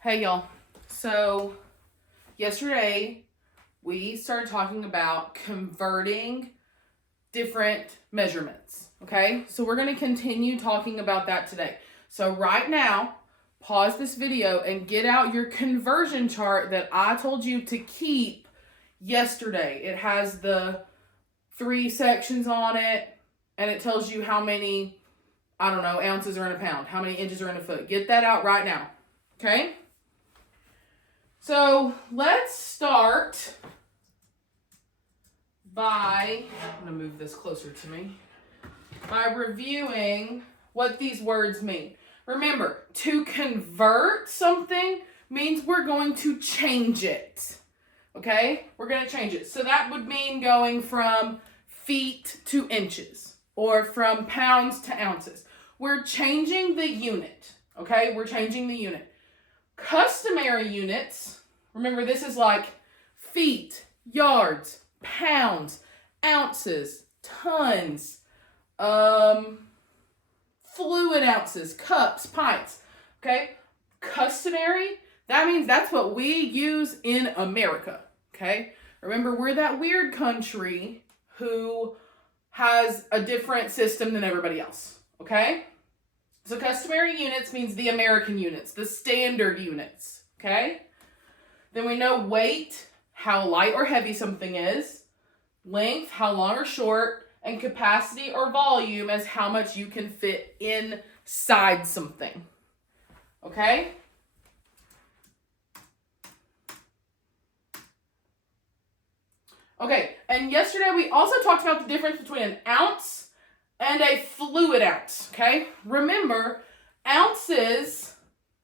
Hey y'all. So yesterday we started talking about converting different measurements. Okay? So we're going to continue talking about that today. So right now, pause this video and get out your conversion chart that I told you to keep yesterday. It has the 3 sections on it and it tells you how many, ounces are in a pound, how many inches are in a foot. Get that out right now. Okay? So let's start by, I'm going to move this closer to me, by reviewing what these words mean. Remember, to convert something means we're going to change it. Okay? We're going to change it. So that would mean going from feet to inches or from pounds to ounces. We're changing the unit. Okay? We're changing the unit. Customary units, remember this is like feet, yards, pounds, ounces, tons, fluid ounces, cups, pints, okay? Customary, that means that's what we use in America, okay? Remember, we're that weird country who has a different system than everybody else, okay? So customary units means the American units, the standard units, okay? Then we know weight, how light or heavy something is, length, how long or short, and capacity or volume as how much you can fit inside something, okay? Okay, and yesterday we also talked about the difference between an ounce and a fluid ounce, okay? Remember, ounces,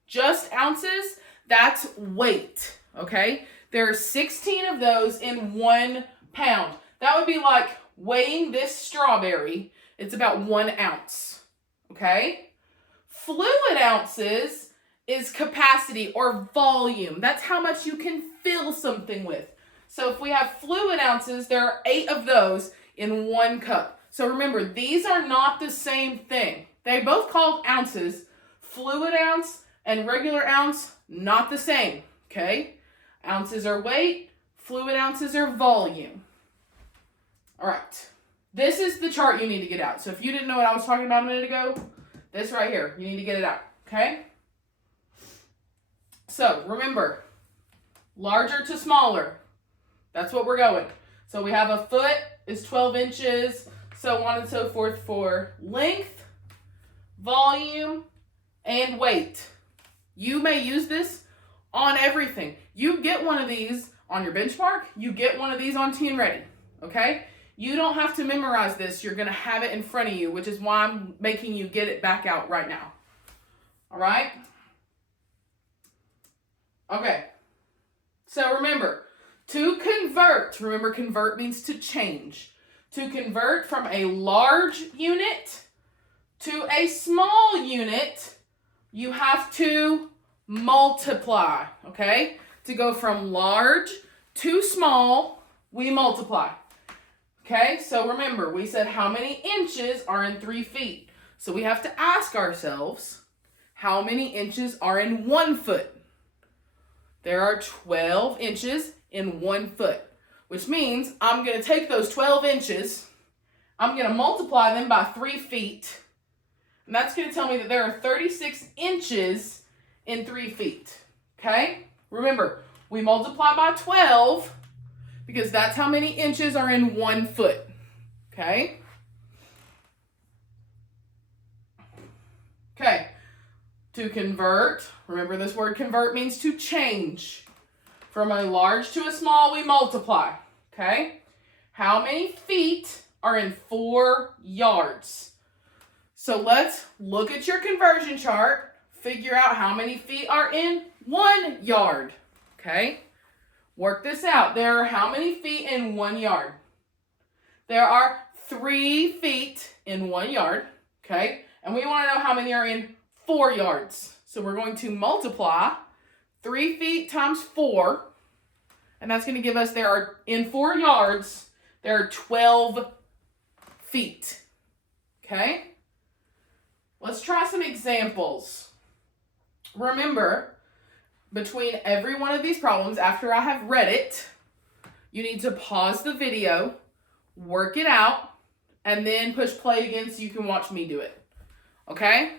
just ounces, that's weight, okay? There are 16 of those in 1 pound. That would be like weighing this strawberry. It's about 1 ounce, okay? Fluid ounces is capacity or volume. That's how much you can fill something with. So if we have fluid ounces, there are 8 of those in 1 cup. So remember, these are not the same thing. They both called ounces. Fluid ounce and regular ounce, not the same, okay? Ounces are weight, fluid ounces are volume. All right, this is the chart you need to get out. So if you didn't know what I was talking about a minute ago, this right here, you need to get it out, okay? So remember, larger to smaller, that's what we're going. So we have a foot is 12 inches, so on and so forth for length, volume, and weight. You may use this on everything. You get one of these on your benchmark. You get one of these on Teen Ready, okay? You don't have to memorize this. You're going to have it in front of you, which is why I'm making you get it back out right now. All right? Okay. So remember, to convert, remember convert means to change. To convert from a large unit to a small unit, you have to multiply, okay? To go from large to small, we multiply. Okay, so remember, we said how many inches are in 3 feet. So we have to ask ourselves, how many inches are in 1 foot? There are 12 inches in 1 foot, which means I'm going to take those 12 inches, I'm going to multiply them by 3 feet, and that's going to tell me that there are 36 inches in 3 feet, okay? Remember, we multiply by 12 because that's how many inches are in 1 foot, okay? Okay, to convert, remember this word convert means to change. From a large to a small, we multiply, okay? How many feet are in 4 yards? So let's look at your conversion chart, figure out how many feet are in 1 yard, okay? Work this out. There are how many feet in 1 yard? There are 3 feet in 1 yard, okay? And we want to know how many are in 4 yards. So we're going to multiply 3 feet times 4, and that's going to give us, in 4 yards, there are 12 feet, okay? Let's try some examples. Remember, between every one of these problems, after I have read it, you need to pause the video, work it out, and then push play again so you can watch me do it. Okay?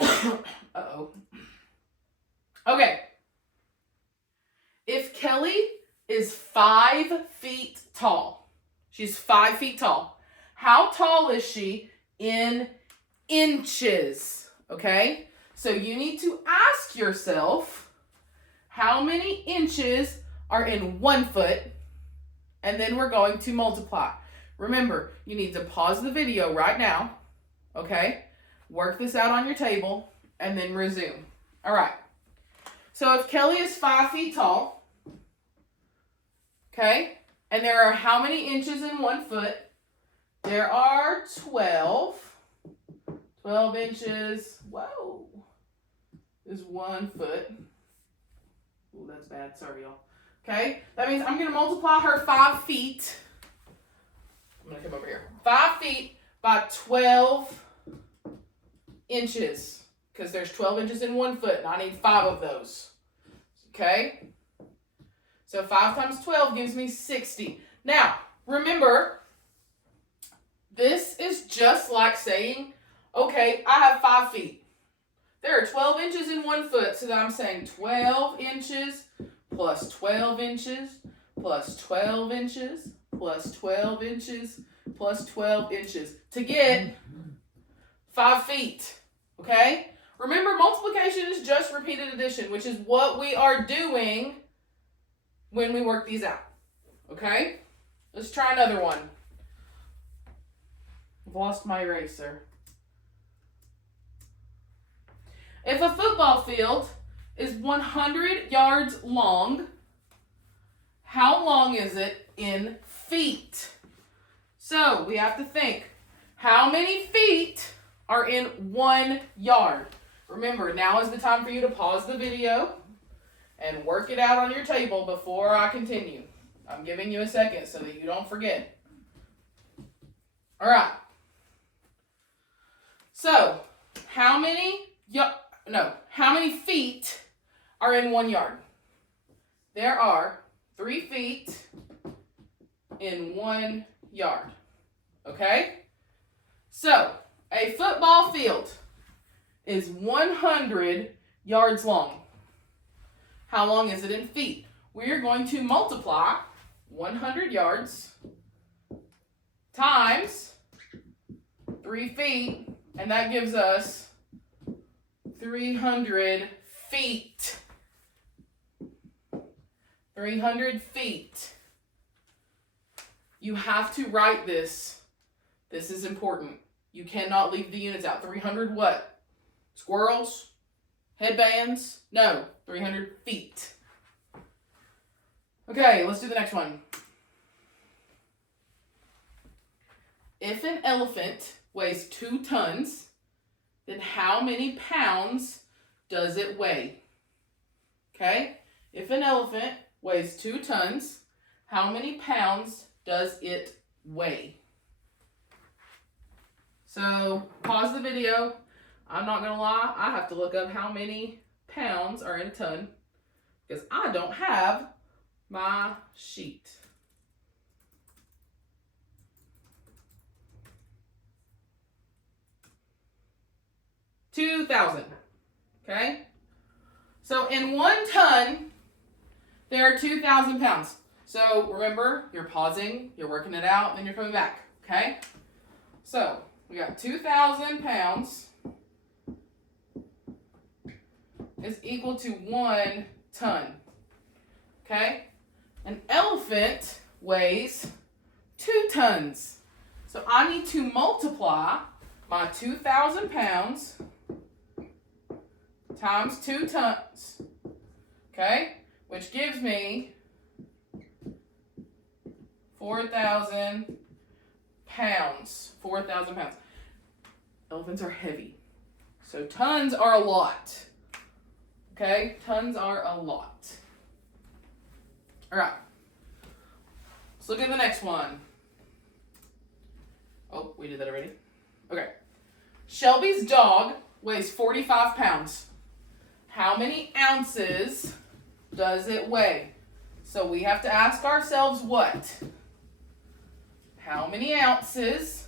Uh-oh. Okay. If Kelly is 5 feet tall, she's 5 feet tall, how tall is she in inches? Okay? So you need to ask yourself, how many inches are in 1 foot? And then we're going to multiply. Remember, you need to pause the video right now, okay? Work this out on your table, and then resume. All right. So if Kelly is 5 feet tall, okay, and there are how many inches in 1 foot? There are 12. 12 inches, whoa, is 1 foot. Ooh, that's bad, sorry y'all. Okay, that means I'm going to multiply her 5 feet. I'm going to come over here. 5 feet by 12 inches. Because there's 12 inches in 1 foot, and I need 5 of those. Okay? So 5 times 12 gives me 60. Now, remember, this is just like saying, okay, I have 5 feet. There are 12 inches in 1 foot, so that I'm saying 12 inches plus 12 inches plus 12 inches plus 12 inches plus 12 inches to get 5 feet. Okay? Remember, multiplication is just repeated addition, which is what we are doing when we work these out. Okay? Let's try another one. I've lost my eraser. If a football field is 100 yards long, how long is it in feet? So we have to think, how many feet are in 1 yard? Remember, now is the time for you to pause the video and work it out on your table before I continue. I'm giving you a second so that you don't forget. All right. So, how many feet are in 1 yard? There are 3 feet in 1 yard. Okay? So, a football field is 100 yards long. How long is it in feet? We're going to multiply 100 yards times 3 feet, and that gives us 300 feet. 300 feet. You have to write this. This is important. You cannot leave the units out. 300 what? Squirrels? Headbands? No, 300 feet. Okay, let's do the next one. If an elephant weighs 2 tons, then how many pounds does it weigh? Okay? If an elephant weighs 2 tons, how many pounds does it weigh? So, pause the video. I'm not going to lie, I have to look up how many pounds are in a ton because I don't have my sheet. $2,000. Okay? So in 1 ton, there are 2,000 pounds. So remember, you're pausing, you're working it out, then you're coming back. Okay? So we got 2,000 pounds is equal to 1 ton. Okay? An elephant weighs 2 tons. So I need to multiply my 2,000 pounds times 2 tons. Okay? Which gives me 4,000 pounds. 4,000 pounds. Elephants are heavy. So tons are a lot. Okay? Tons are a lot. All right. Let's look at the next one. Oh, we did that already. Okay. Shelby's dog weighs 45 pounds. how many ounces does it weigh? So we have to ask ourselves what? How many ounces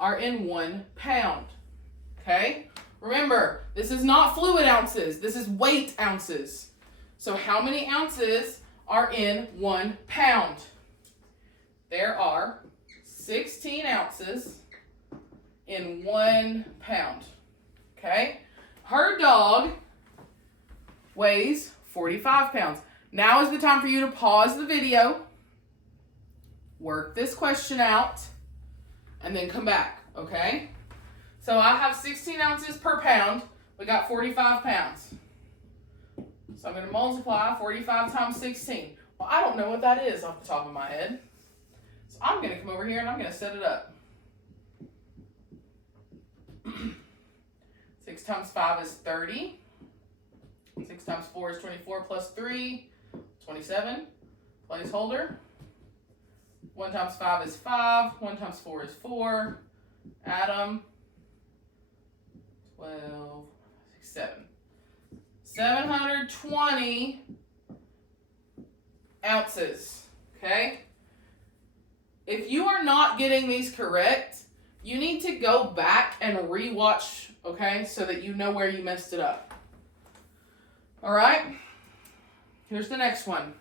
are in 1 pound? Okay? Remember, this is not fluid ounces. This is weight ounces. So how many ounces are in 1 pound? There are 16 ounces in 1 pound. Okay? Her dog weighs 45 pounds. Now is the time for you to pause the video, work this question out, and then come back, okay? So I have 16 ounces per pound. We got 45 pounds. So I'm going to multiply 45 times 16. Well, I don't know what that is off the top of my head. So I'm going to come over here and I'm going to set it up. 6 times 5 is 30. 6 times 4 is 24 plus 3, 27. Placeholder. 1 times 5 is 5. 1 times 4 is 4. Add them. 12, 7. 720 ounces. Okay? If you are not getting these correct, you need to go back and rewatch, okay, so that you know where you messed it up. All right? Here's the next one.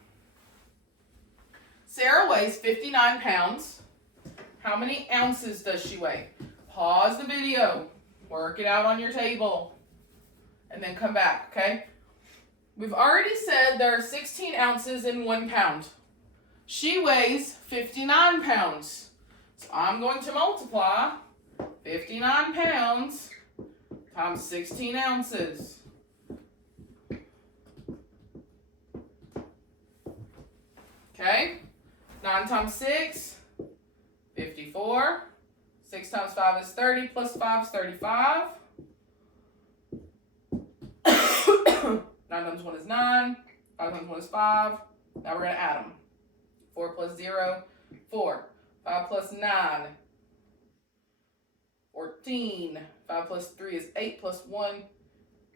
Sarah weighs 59 pounds. How many ounces does she weigh? Pause the video. Work it out on your table. And then come back, okay? We've already said there are 16 ounces in 1 pound. She weighs 59 pounds. So I'm going to multiply 59 pounds times 16 ounces. Okay? 9 times 6, 54. 6 times 5 is 30, plus 5 is 35. 9 times 1 is 9. 5 times 1 is 5. Now we're going to add them. 4 plus 0, 4. 5 plus 9, 14. 5 plus 3 is 8, plus 1,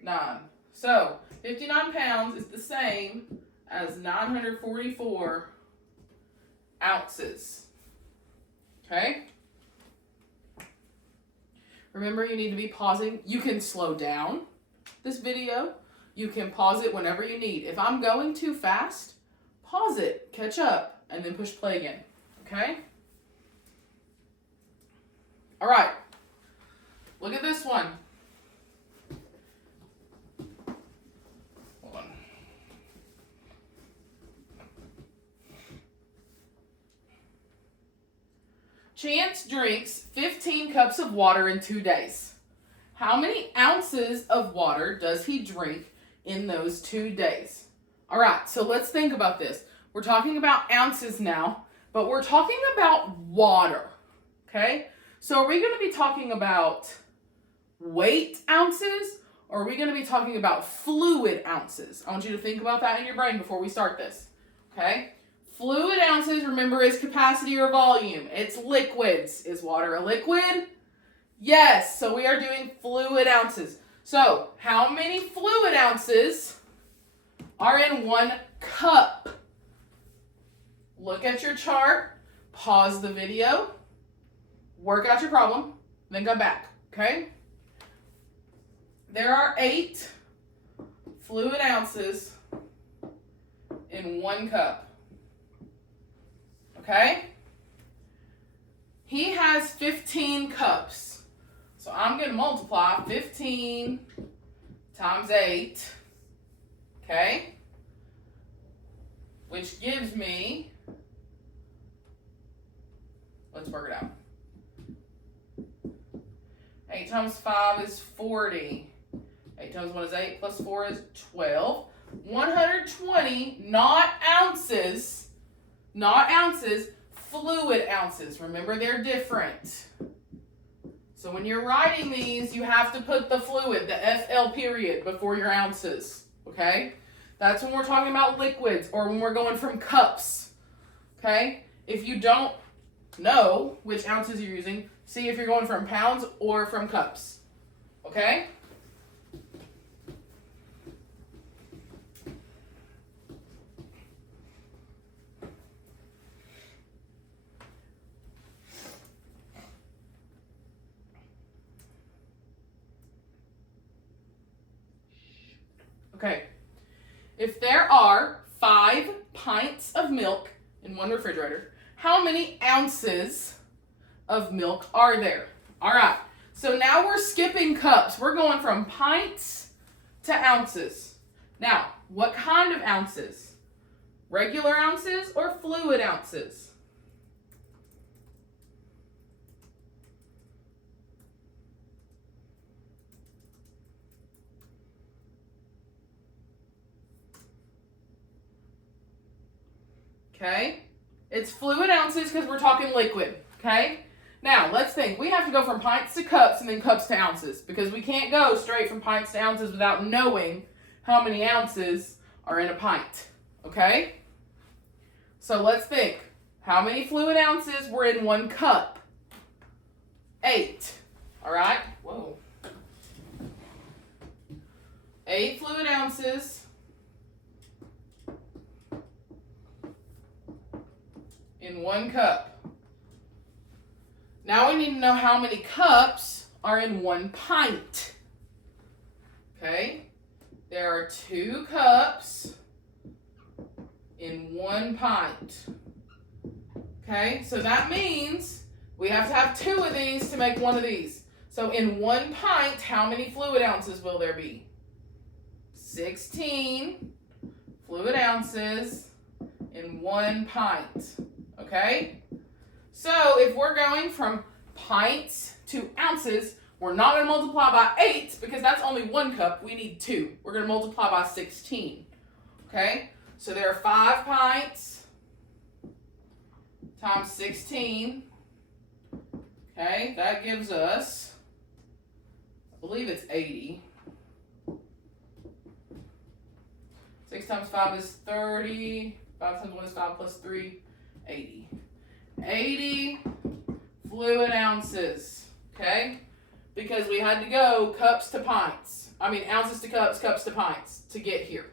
9. So, 59 pounds is the same as 944 ounces. Okay? Remember, you need to be pausing. You can slow down this video. You can pause it whenever you need. If I'm going too fast, pause it, catch up, and then push play again. Okay? All right. Look at this one. Hold on. Chance drinks 15 cups of water in 2 days. How many ounces of water does he drink in those 2 days? All right, so let's think about this. We're talking about ounces now, but we're talking about water, okay? So are we going to be talking about weight ounces, or are we going to be talking about fluid ounces? I want you to think about that in your brain before we start this, okay? Fluid ounces, remember, is capacity or volume. It's liquids. Is water a liquid? Yes, so we are doing fluid ounces. So, how many fluid ounces are in 1 cup? Look at your chart, pause the video, work out your problem, then come back, okay? There are 8 fluid ounces in 1 cup. Okay? He has 15 cups. So I'm going to multiply 15 times 8. Okay? Which gives me, let's work it out. 8 times 5 is 40. 8 times 1 is 8, plus 4 is 12. 120, not ounces, fluid ounces. Remember, they're different. So when you're writing these, you have to put the fluid, the FL period, before your ounces, okay? That's when we're talking about liquids or when we're going from cups, okay? If you don't know which ounces you're using, see if you're going from pounds or from cups, okay? Okay, if there are 5 pints of milk in one refrigerator, how many ounces of milk are there? All right, so now we're skipping cups. We're going from pints to ounces. Now, what kind of ounces? Regular ounces or fluid ounces? Okay, it's fluid ounces because we're talking liquid, okay? Now, let's think. We have to go from pints to cups and then cups to ounces because we can't go straight from pints to ounces without knowing how many ounces are in a pint, okay? So let's think. How many fluid ounces were in 1 cup? 8, all right? Whoa. 8 fluid ounces in 1 cup. Now we need to know how many cups are in 1 pint. Okay? There are 2 cups in 1 pint. Okay? So that means we have to have 2 of these to make 1 of these. So in 1 pint, how many fluid ounces will there be? 16 fluid ounces in 1 pint. Okay? So if we're going from pints to ounces, we're not going to multiply by 8 because that's only 1 cup. We need 2. We're going to multiply by 16. Okay? So there are 5 pints times 16. Okay? That gives us, I believe it's 80. 6 times 5 is 30. 5 times 1 is 5 plus 3, 80. 80 fluid ounces, okay? Because we had to go cups to pints. Ounces to cups, cups to pints to get here,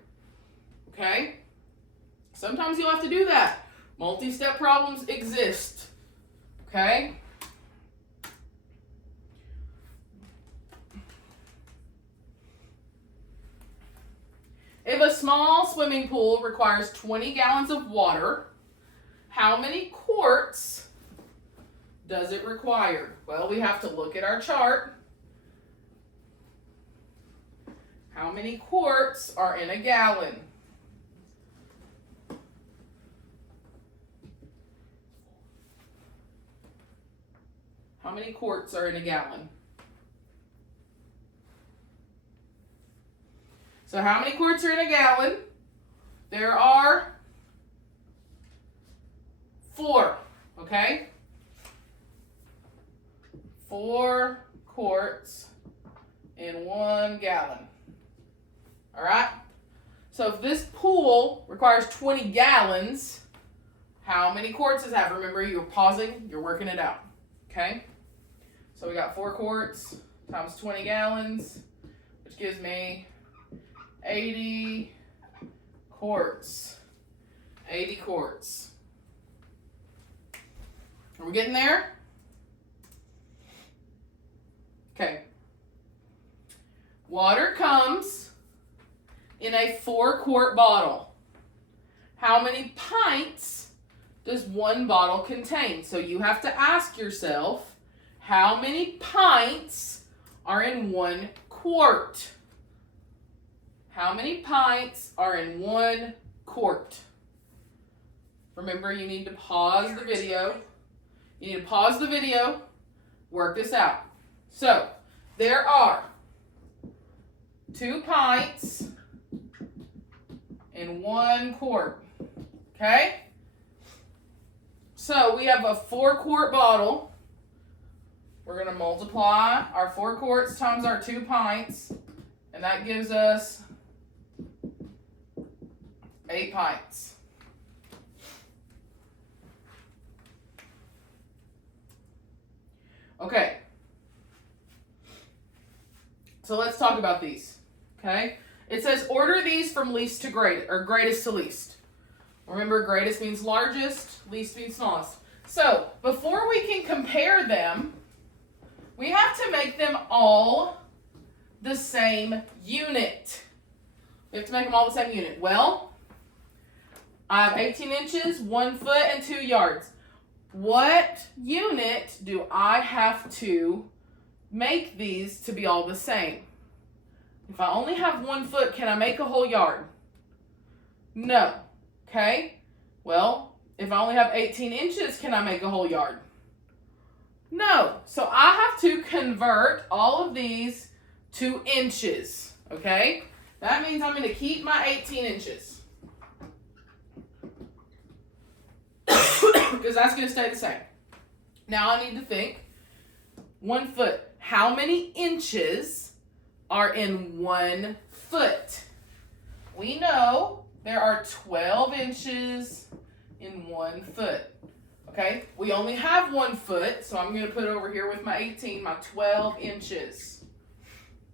okay? Sometimes you'll have to do that. Multi-step problems exist, okay? If a small swimming pool requires 20 gallons of water, how many quarts does it require? Well, we have to look at our chart. How many quarts are in a gallon? How many quarts are in a gallon? So how many quarts are in a gallon? There are 4, okay? 4 quarts in 1 gallon. All right? So if this pool requires 20 gallons, how many quarts does it have? Remember, you're pausing, you're working it out, okay? So we got 4 quarts times 20 gallons, which gives me 80 quarts. 80 quarts. Are we getting there? Okay. Water comes in a 4-quart bottle. How many pints does 1 bottle contain? So you have to ask yourself, how many pints are in 1 quart? How many pints are in 1 quart? Remember, you need to pause the video. You need to pause the video, work this out. So, there are 2 pints in 1 quart, okay? So, we have a 4-quart bottle. We're going to multiply our 4 quarts times our 2 pints, and that gives us 8 pints. Okay. So let's talk about these, okay? It says order these from least to greatest, or greatest to least. Remember, greatest means largest, least means smallest. So, before we can compare them, we have to make them all the same unit. We have to make them all the same unit. Well, I have 18 inches, 1 foot, and 2 yards. What unit do I have to make these to be all the same? If I only have 1 foot, can I make a whole yard? No. Okay? Well, if I only have 18 inches, can I make a whole yard? No. So I have to convert all of these to inches. Okay? That means I'm going to keep my 18 inches. Because that's going to stay the same. Now I need to think. 1 foot. How many inches are in 1 foot? We know there are 12 inches in 1 foot. Okay, we only have 1 foot, so I'm going to put over here with my 18, my 12 inches.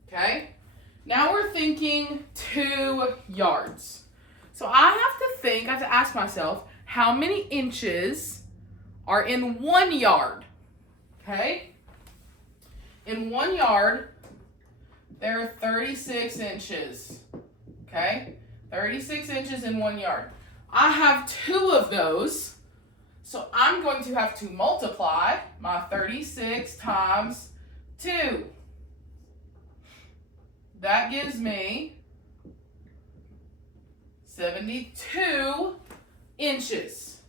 Okay, now we're thinking 2 yards. So I have to ask myself, how many inches are in 1 yard? Okay, in 1 yard, there are 36 inches. Okay, 36 inches in 1 yard. I have 2 of those, so I'm going to have to multiply my 36 times 2. That gives me 72 inches.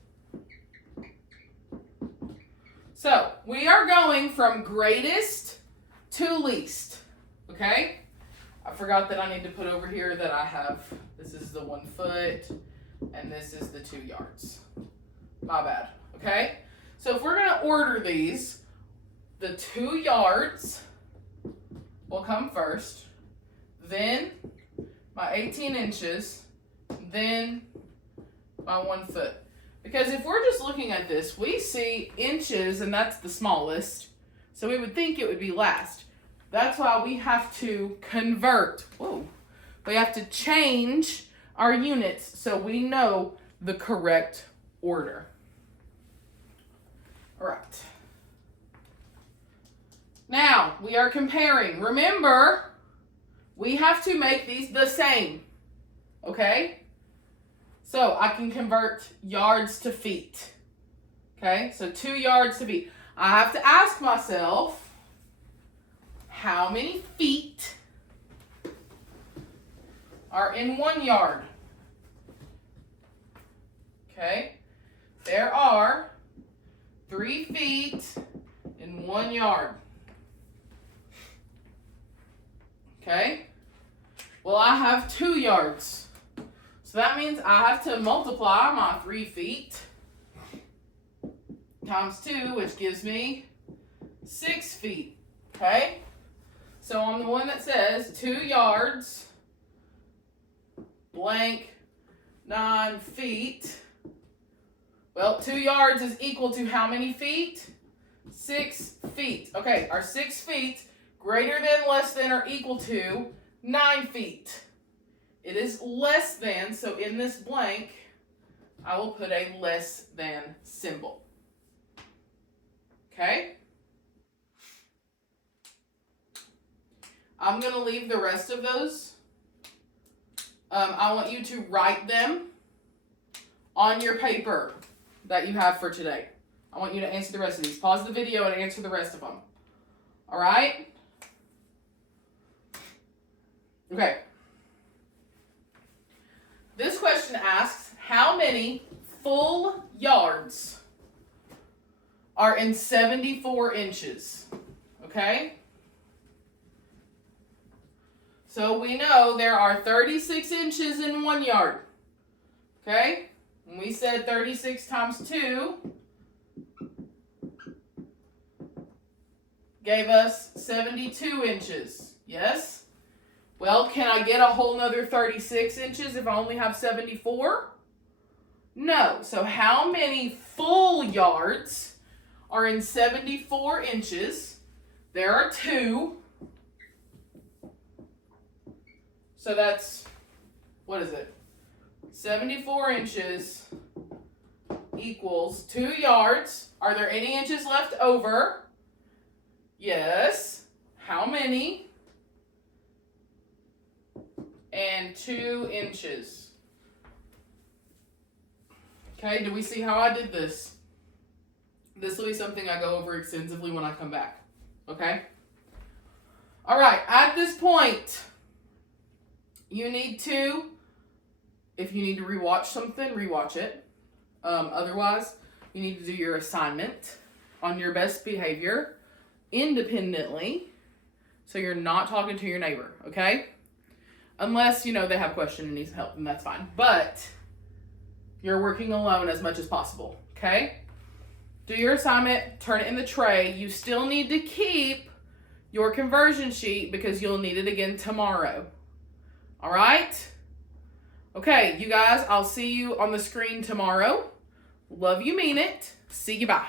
So we are going from greatest to least. Okay? I forgot that I need to put over here that I have, this is the 1 foot, and this is the 2 yards. My bad. Okay? So if we're going to order these, the 2 yards will come first, then my 18 inches, then my 1 foot. Because if we're just looking at this, we see inches, and that's the smallest, so we would think it would be last. That's why we have to convert. Whoa. We have to change our units so we know the correct order. All right. Now, we are comparing. Remember, we have to make these the same. Okay? So, I can convert yards to feet. Okay? So, 2 yards to feet. I have to ask myself, how many feet are in 1 yard? Okay, there are 3 feet in 1 yard. Okay, well, I have 2 yards. So that means I have to multiply my 3 feet times 2, which gives me 6 feet. Okay? So I'm the one that says 2 yards, blank, 9 feet. Well, 2 yards is equal to how many feet? 6 feet. Okay, our 6 feet greater than, less than, or equal to 9 feet. It is less than, so in this blank, I will put a less than symbol. Okay? I'm going to leave the rest of those. I want you to write them on your paper that you have for today. I want you to answer the rest of these. Pause the video and answer the rest of them. All right? Okay. This question asks, how many full yards are in 74 inches? Okay? So we know there are 36 inches in 1 yard. Okay? And we said 36 times 2 gave us 72 inches. Yes? Well, can I get a whole nother 36 inches if I only have 74? No. So how many full yards are in 74 inches? There are 2. So that's, what is it? 74 inches equals 2 yards. Are there any inches left over? Yes. How many? And and 2 inches. Okay, do we see how I did this? This will be something I go over extensively when I come back. Okay? All right, at this point, you need to, if you need to rewatch something, rewatch it. Otherwise, you need to do your assignment on your best behavior independently, so you're not talking to your neighbor, okay? Unless, they have a question and needs help, and that's fine. But you're working alone as much as possible, okay? Do your assignment, turn it in the tray. You still need to keep your conversion sheet because you'll need it again tomorrow. All right? Okay, you guys, I'll see you on the screen tomorrow. Love you, mean it. See you, bye.